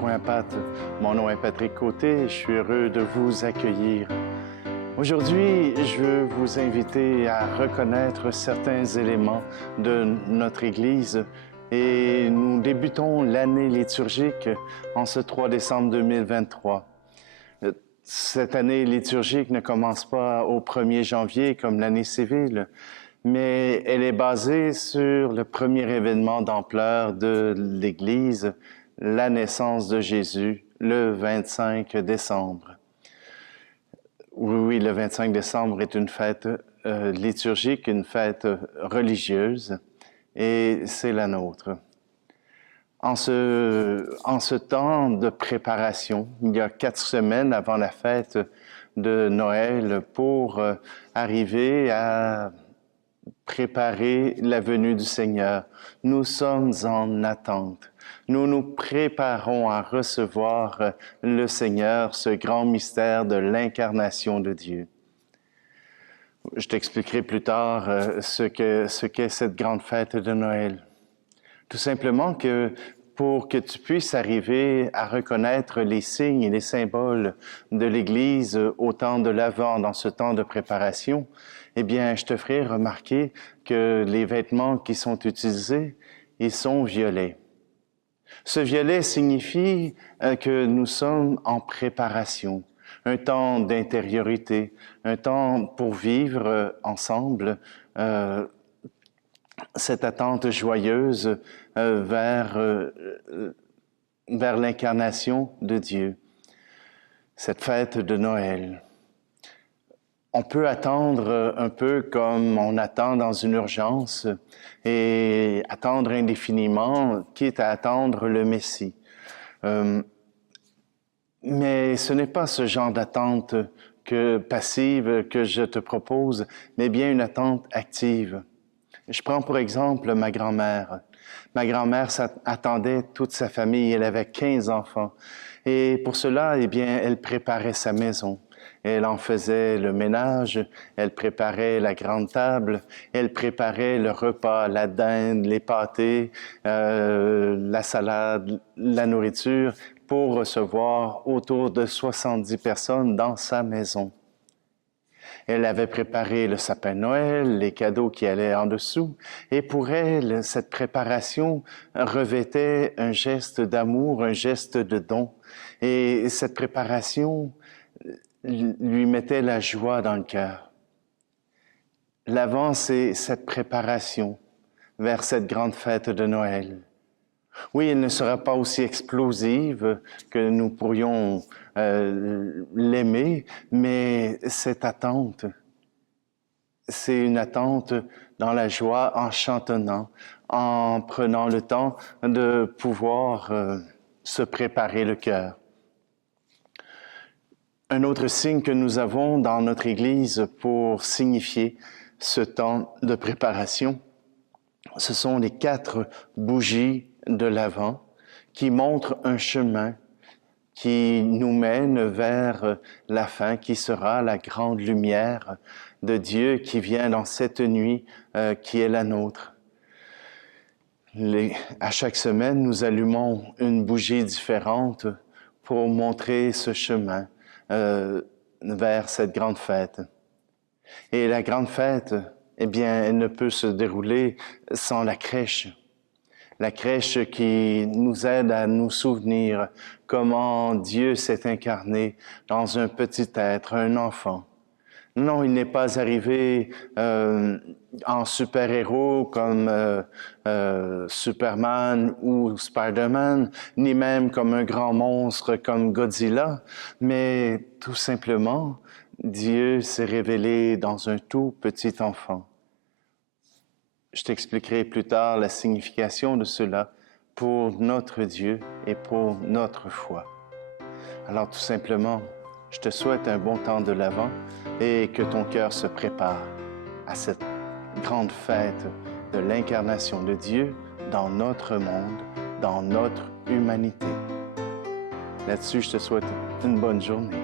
Coin Pâte. Mon nom est Patrick Côté et je suis heureux de vous accueillir. Aujourd'hui, je veux vous inviter à reconnaître certains éléments de notre Église et nous débutons l'année liturgique en ce 3 décembre 2023. Cette année liturgique ne commence pas au 1er janvier comme l'année civile, mais elle est basée sur le premier événement d'ampleur de l'Église, la naissance de Jésus, le 25 décembre. Oui, le 25 décembre est une fête liturgique, une fête religieuse, et c'est la nôtre. En ce temps de préparation, il y a 4 semaines avant la fête de Noël pour arriver à préparer la venue du Seigneur. Nous sommes en attente. Nous nous préparons à recevoir le Seigneur, ce grand mystère de l'incarnation de Dieu. Je t'expliquerai plus tard ce qu'est cette grande fête de Noël. Tout simplement que pour que tu puisses arriver à reconnaître les signes et les symboles de l'Église au temps de l'Avent, dans ce temps de préparation, eh bien, je te ferai remarquer que les vêtements qui sont utilisés, ils sont violets. Ce violet signifie que nous sommes en préparation, un temps d'intériorité, un temps pour vivre ensemble cette attente joyeuse vers l'incarnation de Dieu, cette fête de Noël. On peut attendre un peu comme on attend dans une urgence et attendre indéfiniment, quitte à attendre le Messie. Mais ce n'est pas ce genre d'attente passive que je te propose, mais bien une attente active. Je prends pour exemple ma grand-mère. Ma grand-mère attendait toute sa famille, elle avait 15 enfants. Et pour cela, eh bien, elle préparait sa maison. Elle en faisait le ménage, elle préparait la grande table, elle préparait le repas, la dinde, les pâtés, la salade, la nourriture, pour recevoir autour de 70 personnes dans sa maison. Elle avait préparé le sapin de Noël, les cadeaux qui allaient en dessous, et pour elle, cette préparation revêtait un geste d'amour, un geste de don. Et cette préparation lui mettait la joie dans le cœur. L'Avent, c'est cette préparation vers cette grande fête de Noël. Oui, elle ne sera pas aussi explosive que nous pourrions l'aimer, mais cette attente, c'est une attente dans la joie, en chantonnant, en prenant le temps de pouvoir se préparer le cœur. Un autre signe que nous avons dans notre Église pour signifier ce temps de préparation, ce sont les 4 bougies de l'Avent qui montrent un chemin qui nous mène vers la fin, qui sera la grande lumière de Dieu qui vient dans cette nuit qui est la nôtre. À chaque semaine, nous allumons une bougie différente pour montrer ce chemin vers cette grande fête. Et la grande fête, eh bien, elle ne peut se dérouler sans la crèche. La crèche qui nous aide à nous souvenir comment Dieu s'est incarné dans un petit être, un enfant. Non, il n'est pas arrivé en super-héros comme Superman ou Spider-Man, ni même comme un grand monstre comme Godzilla, mais tout simplement, Dieu s'est révélé dans un tout petit enfant. Je t'expliquerai plus tard la signification de cela pour notre Dieu et pour notre foi. Alors tout simplement, je te souhaite un bon temps de l'Avent et que ton cœur se prépare à cette grande fête de l'incarnation de Dieu dans notre monde, dans notre humanité. Là-dessus, je te souhaite une bonne journée.